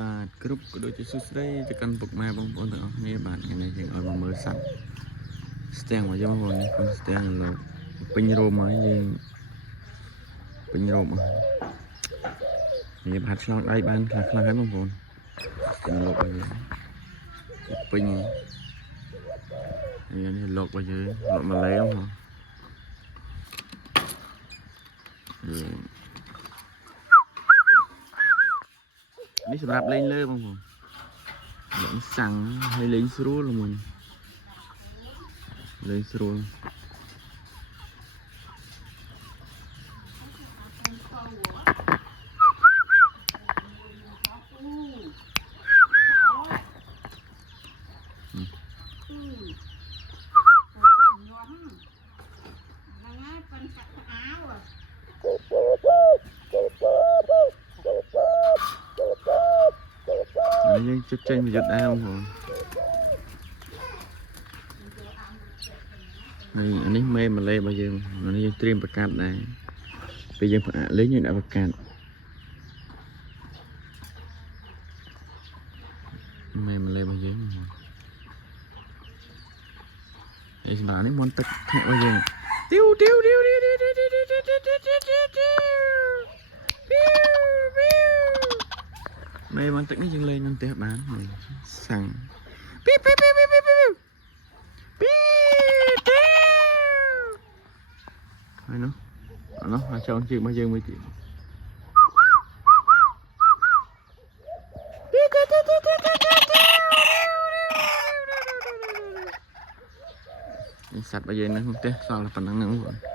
បាទគ្រប់ក៏ដូចជាសួស្តីទៅកាន់ពុកម៉ែបងប្អូនទាំងអស់គ្នាបាទថ្ងៃនេះយើងឲ្យមកមើលសัตว์ស្ទាំងមកយើងបងប្អូននេះកូនស្ទាំងលោកពេញរោមហើយយើងពេញរោមហើយនេះហាត់ឆ្លងដៃបានខ្លះហើយបងប្អូនស្ទាំងលោករបស់យើងពេញហើយនេះលោករបស់យើងលោកម៉ាឡេបងនេះសម្រាប់លេងលើបងប្អូនលេងសាំងហើយលេងស្រួលល្មមលេងស្រួលយើងជិតចេញប្រយុទ្ធដែរបងប្អូនហើយអានេះមេម៉ាឡេរបស់យើងអានេះយើងត្រៀមប្រកាសដែរពេលយើងផ្អាកលេងយើងដាក់ប្រកាសមេម៉ាឡេរបស់យើងហើយសម្រាប់នេះមុនទឹកថ្នាក់របស់យើងទៀវទៀវទៀវទៀវទៀវទៀវទៀវទៀវទៀវទៀវមេបានទឹកនេះយើងលេងនៅផ្ទះបានសាំងពីពីពីពីពីពីពីទៀវហើយនោះអត់នោះអាចចង់ជិះរបស់យើងមួយទៀតនេះសัตว์របស់យើងនៅផ្ទះសល់ប៉ុណ្ណឹងហ្នឹងបង